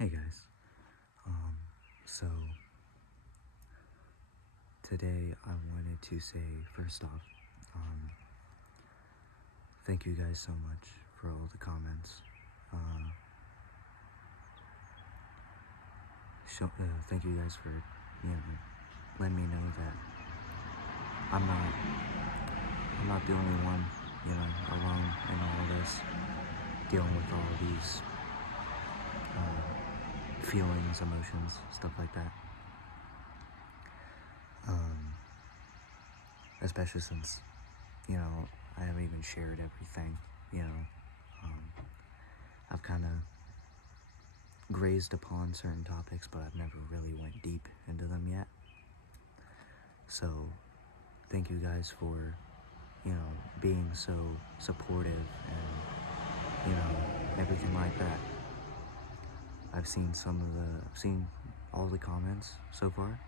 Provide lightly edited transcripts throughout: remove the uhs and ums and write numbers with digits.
Hey guys, so today I wanted to say first off, um, thank you guys so much for all the comments. Uh, Thank you guys for, letting me know that I'm not, I'm not the only one, alone in all this, dealing with all these, feelings, emotions, stuff like that. Um, Especially since, I haven't even shared everything, um, I've kind of grazed upon certain topics, but I've never really went deep into them yet. So, thank you guys for, being so supportive and, everything like that. I've seen all the comments so far.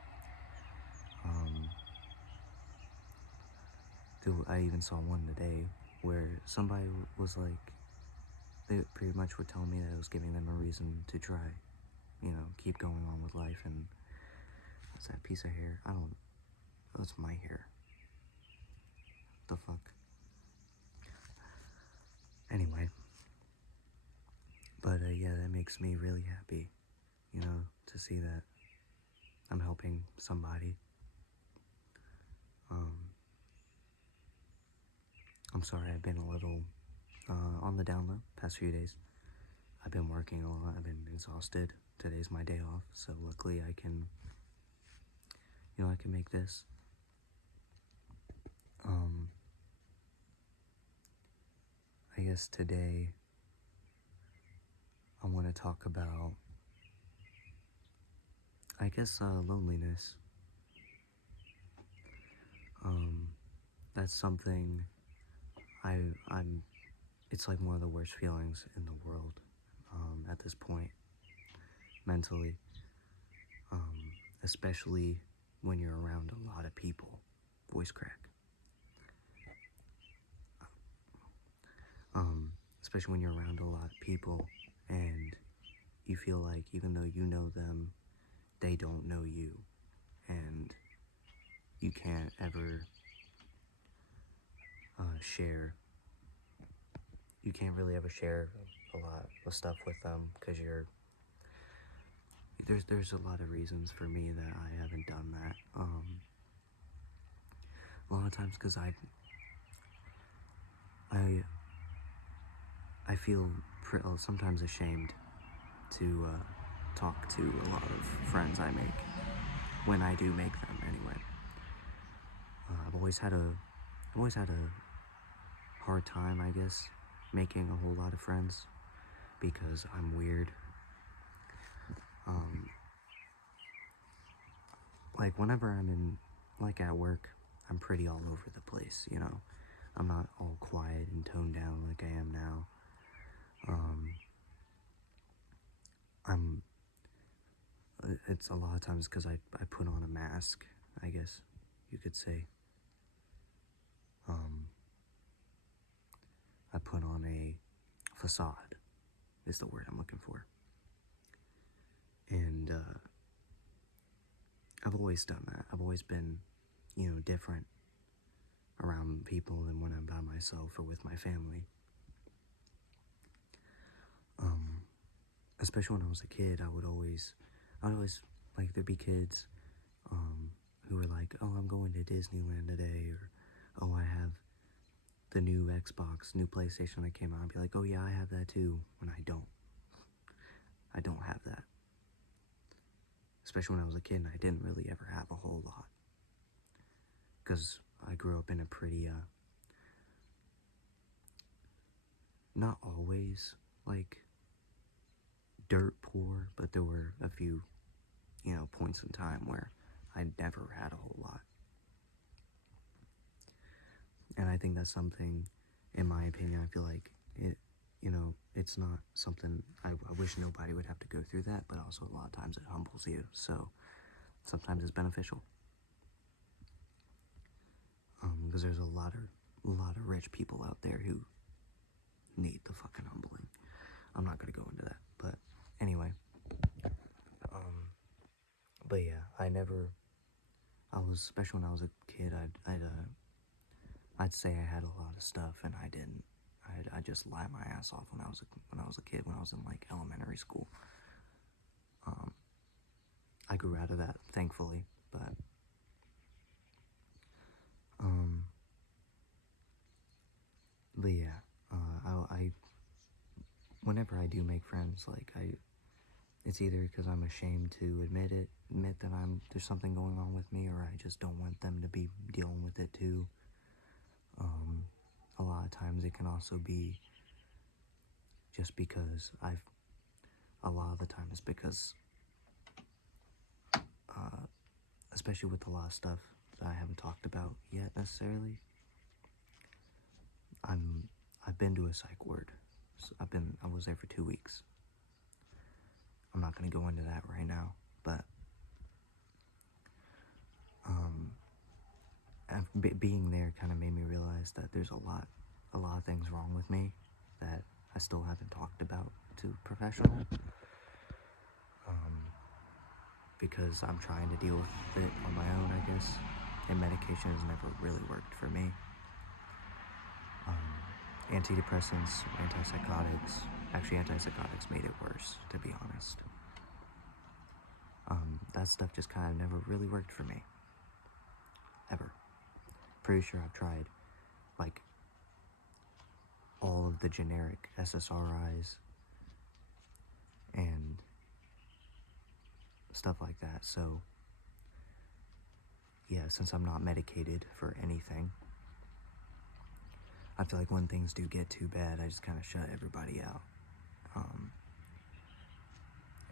I even saw one today where somebody was like, they pretty much were telling me that it was giving them a reason to try, keep going on with life. And what's that piece of hair? That's my hair. The fuck? Anyway, but yeah, that makes me really happy, to see that I'm helping somebody. I'm sorry I've been a little on the down low past few days. I've been working a lot, I've been exhausted. Today's my day off, so luckily I can, I can make this. I guess today I want to talk about, loneliness. That's something I'm, it's like one of the worst feelings in the world at this point, mentally, especially when you're around a lot of people. Voice crack. Especially when you're around a lot of people and you feel like even though you know them, they don't know you, and you can't ever share. You can't really ever share a lot of stuff with them because there's a lot of reasons for me that I haven't done that. A lot of times because I feel sometimes ashamed to talk to a lot of friends I make, when I do make them anyway. I've always had a hard time, I guess, making a whole lot of friends because I'm weird. Like whenever I'm at work, I'm pretty all over the place, I'm not all quiet and toned down like I am now. It's a lot of times because I put on a mask, I guess you could say. I put on a facade, is the word I'm looking for. And I've always done that. I've always been, different around people than when I'm by myself or with my family. Especially when I was a kid, I would always, like, there'd be kids who were like, oh, I'm going to Disneyland today, or, oh, I have the new Xbox, new PlayStation that came out. I'd be like, oh yeah, I have that too, when I don't. I don't have that. Especially when I was a kid and I didn't really ever have a whole lot. Because I grew up in a pretty, not always, like, dirt poor, but there were a few, points in time where I never had a whole lot. And I think that's something, in my opinion, I feel like it's not something, I wish nobody would have to go through that, but also a lot of times it humbles you, so sometimes it's beneficial. Because there's a lot of rich people out there who need the fucking humbling. I'm not gonna go into that, but anyway, I was, especially when I was a kid, I'd say I had a lot of stuff, and I didn't. I just lie my ass off when I was a kid, when I was in like elementary school. I grew out of that, thankfully, but um, but yeah, whenever I do make friends, like it's either because I'm ashamed to admit that there's something going on with me, or I just don't want them to be dealing with it too. A lot of times it can also be just because a lot of the time it's because, especially with a lot of stuff that I haven't talked about yet necessarily, I've been to a psych ward. So I was there for 2 weeks. I'm not going to go into that right now, but being there kind of made me realize that there's a lot of things wrong with me that I still haven't talked about to professional, because I'm trying to deal with it on my own, I guess, and medication has never really worked for me. Antidepressants, antipsychotics made it worse, to be honest. That stuff just kind of never really worked for me, ever. Pretty sure I've tried, like, all of the generic SSRIs and stuff like that, so, yeah, since I'm not medicated for anything, I feel like when things do get too bad, I just kind of shut everybody out,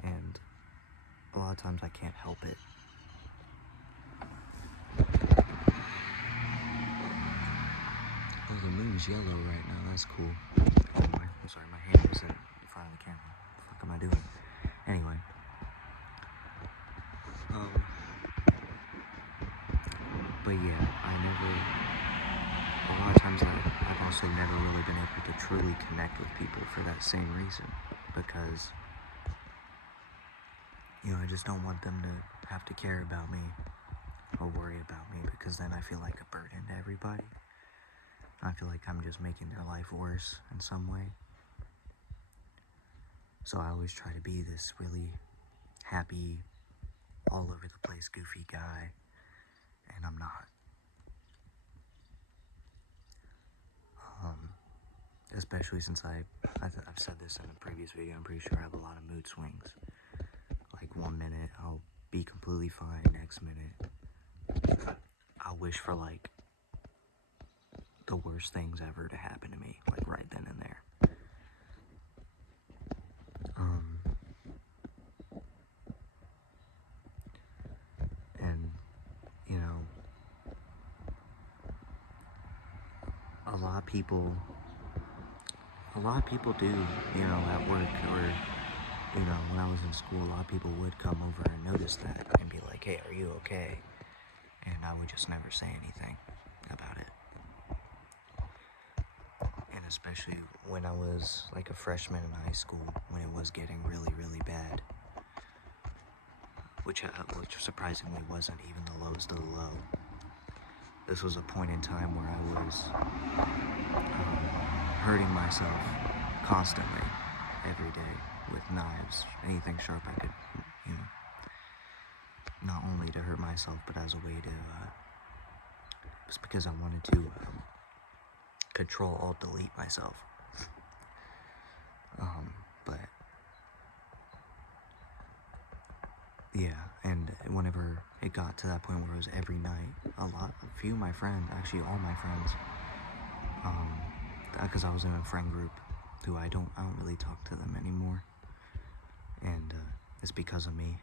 and a lot of times I can't help it. Oh, the moon's yellow right now, that's cool. Oh I'm sorry, my hand is in front of the camera. What the fuck am I doing? Anyway. But yeah, a lot of times I've also never really been able to truly connect with people for that same reason, because, I just don't want them to have to care about me or worry about me, because then I feel like a burden to everybody. I feel like I'm just making their life worse in some way. So I always try to be this really happy, all over the place, goofy guy, and I'm not. Especially since I've said this in a previous video, I'm pretty sure I have a lot of mood swings. Like 1 minute I'll be completely fine, next minute I'll wish for like the worst things ever to happen to me, like right then and there. And a lot of people do, at work, or when I was in school, a lot of people would come over and notice that and be like, hey, are you okay? And I would just never say anything about it. And especially when I was like a freshman in high school, when it was getting really, really bad, which surprisingly wasn't even the lowest of the low. This was a point in time where I was hurting myself constantly, every day, with knives, anything sharp I could, not only to hurt myself, but as a way to, just because I wanted to Control Alt Delete myself. But yeah, and whenever it got to that point where it was every night, a few of my friends, actually all my friends, because I was in a friend group who I don't really talk to them anymore, and it's because of me,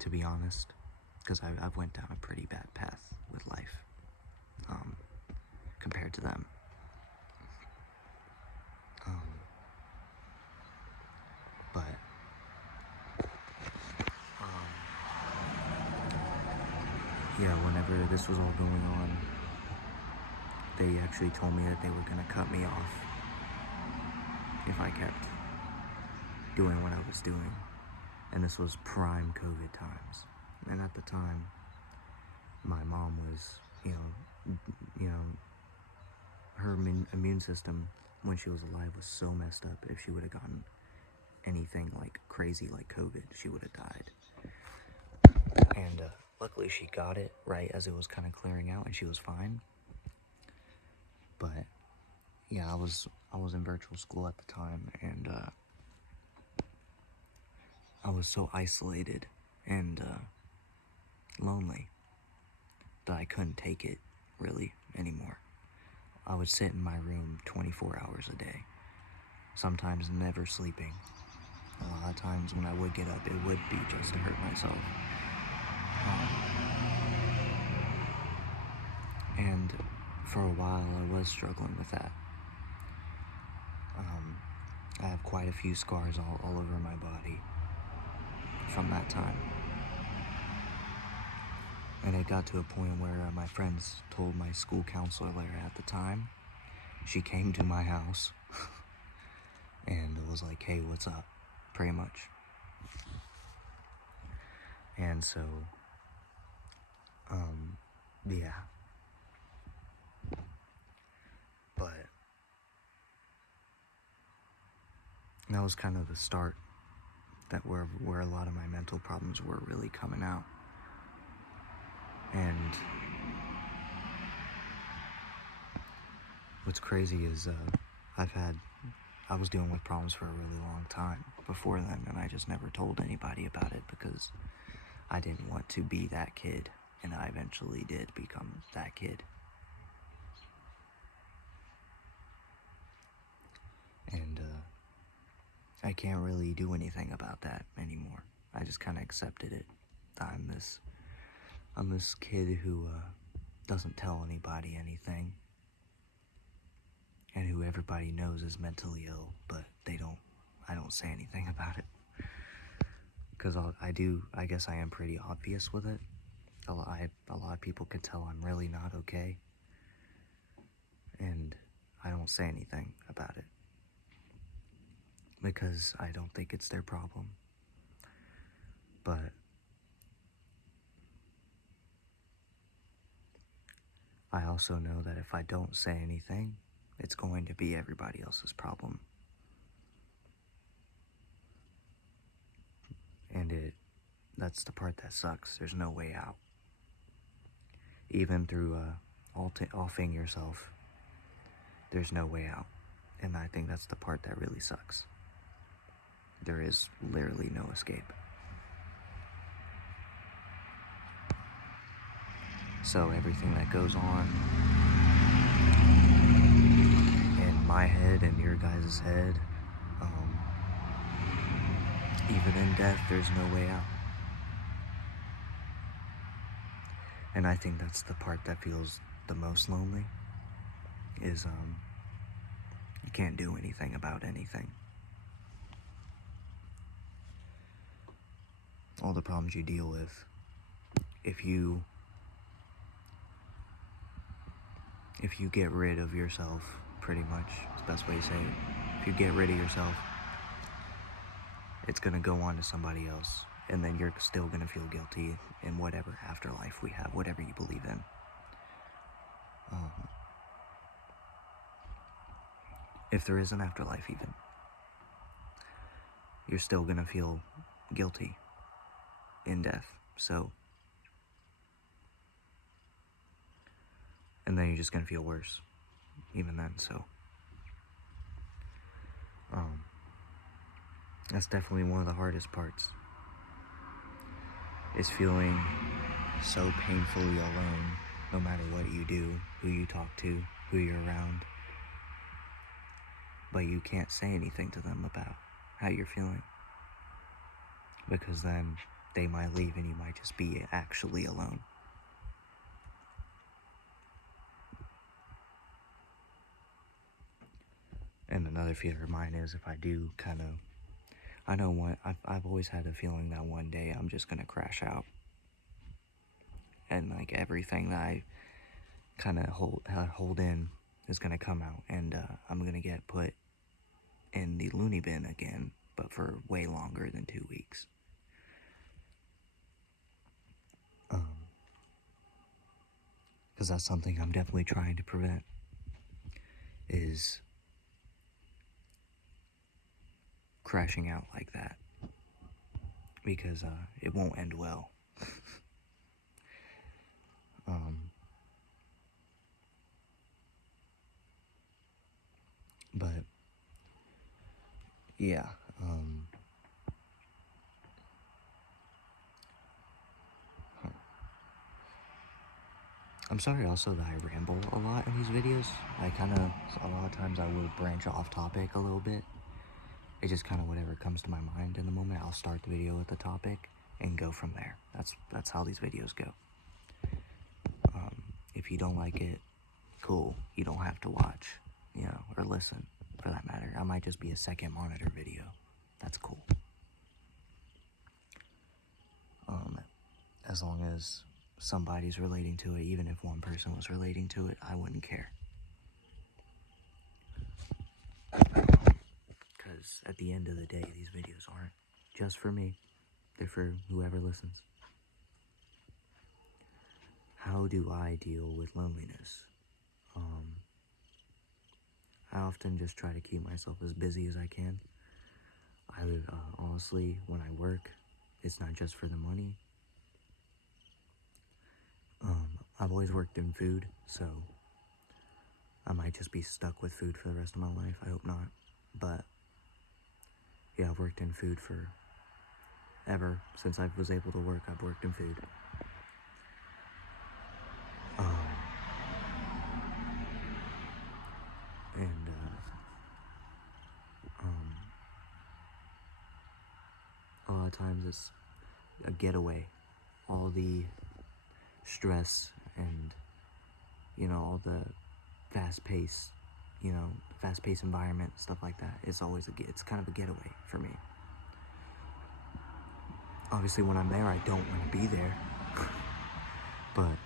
to be honest, because I've went down a pretty bad path with life, compared to them. But yeah, whenever this was all going on, they actually told me that they were going to cut me off if I kept doing what I was doing. And this was prime COVID times. And at the time, my mom was, you know, her immune system when she was alive was so messed up. If she would have gotten anything like crazy like COVID, she would have died. And luckily she got it right as it was kind of clearing out and she was fine. But yeah, I was in virtual school at the time, and I was so isolated and lonely that I couldn't take it really anymore. I would sit in my room 24 hours a day, sometimes never sleeping. A lot of times when I would get up, it would be just to hurt myself. And for a while, I was struggling with that. I have quite a few scars all over my body from that time. And it got to a point where my friends told my school counselor at the time. She came to my house and was like, hey, what's up? Pretty much. And so, yeah. But that was kind of the start where a lot of my mental problems were really coming out. And what's crazy is I was dealing with problems for a really long time before then, and I just never told anybody about it because I didn't want to be that kid, and I eventually did become that kid. And I can't really do anything about that anymore. I just kind of accepted it. I'm this kid who doesn't tell anybody anything, and who everybody knows is mentally ill, but I don't say anything about it. Because I guess I am pretty obvious with it. A lot of people can tell I'm really not okay, and I don't say anything about it because I don't think it's their problem. But I also know that if I don't say anything, it's going to be everybody else's problem. And that's the part that sucks. There's no way out. Even through offing yourself, there's no way out. And I think that's the part that really sucks. There is literally no escape. So everything that goes on in my head and your guys' head, even in death, there's no way out. And I think that's the part that feels the most lonely, is you can't do anything about anything. All the problems you deal with, if you get rid of yourself, pretty much, is the best way to say it. If you get rid of yourself, it's gonna go on to somebody else, and then you're still gonna feel guilty in whatever afterlife we have, whatever you believe in. If there is an afterlife even, you're still gonna feel guilty in death, so, and then you're just gonna feel worse, even then, so, that's definitely one of the hardest parts, is feeling so painfully alone, no matter what you do, who you talk to, who you're around, but you can't say anything to them about how you're feeling, because then they might leave and you might just be actually alone. And another fear of mine is if I do I've always had a feeling that one day I'm just gonna crash out, and like everything that I kind of hold in is gonna come out, and I'm gonna get put in the loony bin again, but for way longer than 2 weeks. because that's something I'm definitely trying to prevent, is crashing out like that, because it won't end well. But yeah, I'm sorry also that I ramble a lot in these videos. A lot of times I will branch off topic a little bit. It's just kind of whatever comes to my mind in the moment. I'll start the video with the topic and go from there. That's how these videos go. If you don't like it, cool. You don't have to watch, or listen, for that matter. I might just be a second monitor video. That's cool. As long as somebody's relating to it, even if one person was relating to it, I wouldn't care. Because at the end of the day, these videos aren't just for me. They're for whoever listens. How do I deal with loneliness? I often just try to keep myself as busy as I can. Honestly, when I work, it's not just for the money. I've always worked in food, so I might just be stuck with food for the rest of my life. I hope not. But yeah, I've worked in food for ever. Since I was able to work, I've worked in food. And a lot of times it's a getaway. All the stress and, all the fast-paced environment, stuff like that. It's kind of a getaway for me. Obviously, when I'm there, I don't want to be there. But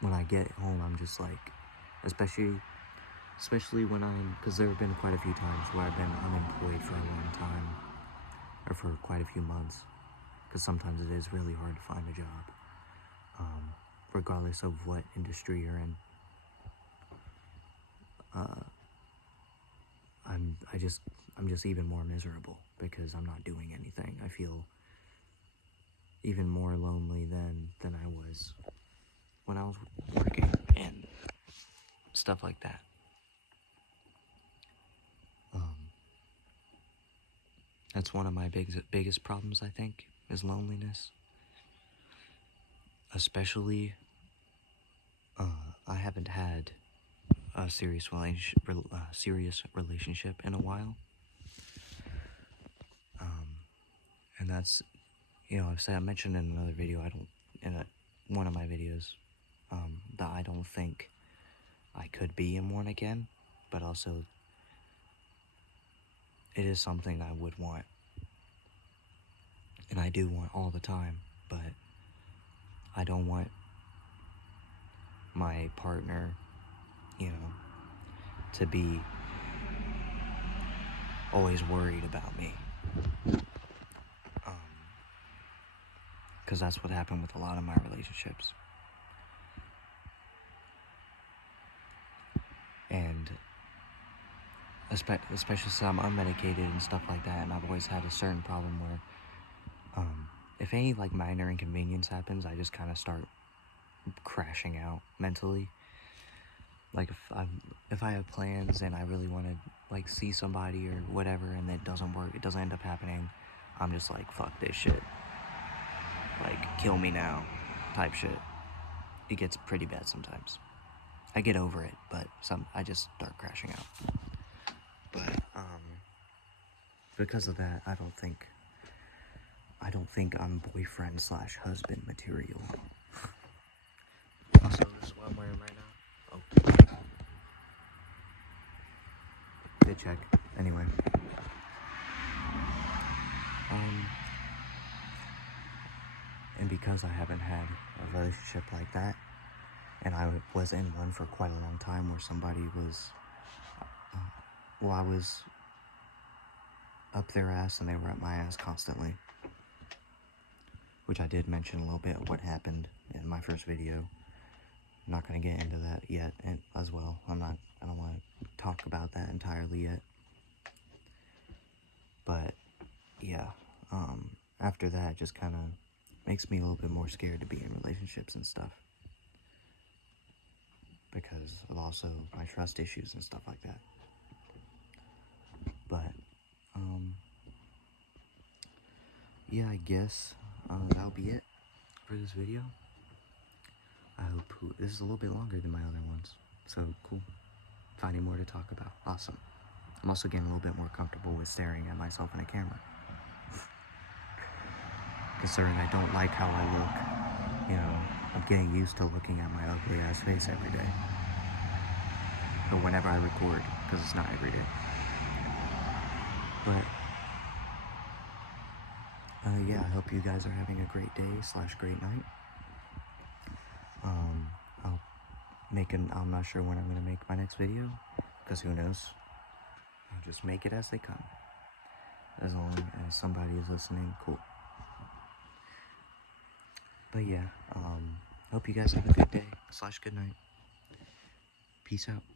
when I get home, I'm just like, especially because there have been quite a few times where I've been unemployed for a long time, or for quite a few months, because sometimes it is really hard to find a job, regardless of what industry you're in. I'm just even more miserable because I'm not doing anything. I feel even more lonely than I was when I was working and stuff like that. That's one of my biggest problems, I think, is loneliness. Especially, I haven't had a serious relationship in a while. And that's, I mentioned in another video, one of my videos, that I don't think I could be in one again, but also it is something I would want, and I do want all the time, but I don't want my partner, to be always worried about me, because that's what happened with a lot of my relationships. And especially since I'm unmedicated and stuff like that, and I've always had a certain problem where, if any, minor inconvenience happens, I just kind of start crashing out mentally. If I have plans and I really want to, see somebody or whatever, and it doesn't work, it doesn't end up happening, I'm just like, fuck this shit. Kill me now, type shit. It gets pretty bad sometimes. I get over it, but I just start crashing out. But, because of that, I don't think I'm boyfriend/husband material. Also, this is what I'm wearing right now. Oh. Good check. Anyway. And because I haven't had a relationship like that, and I was in one for quite a long time where somebody was, I was up their ass and they were up my ass constantly. Which I did mention a little bit of what happened in my first video. I'm not gonna get into that yet as well. I don't want to talk about that entirely yet. But yeah, after that, it just kind of makes me a little bit more scared to be in relationships and stuff, because of also my trust issues and stuff like that. But yeah, I guess that'll be it for this video. I hope this is a little bit longer than my other ones, so cool. Finding more to talk about, awesome. I'm also getting a little bit more comfortable with staring at myself in a camera, considering I don't like how I look. You know, I'm getting used to looking at my ugly ass face every day, or whenever I record, because it's not every day. But yeah, I hope you guys are having a great day / great night. I'm not sure when I'm gonna make my next video, because who knows. I'll just make it as they come. As long as somebody is listening, cool. But yeah, hope you guys have a good day / good night. Peace out.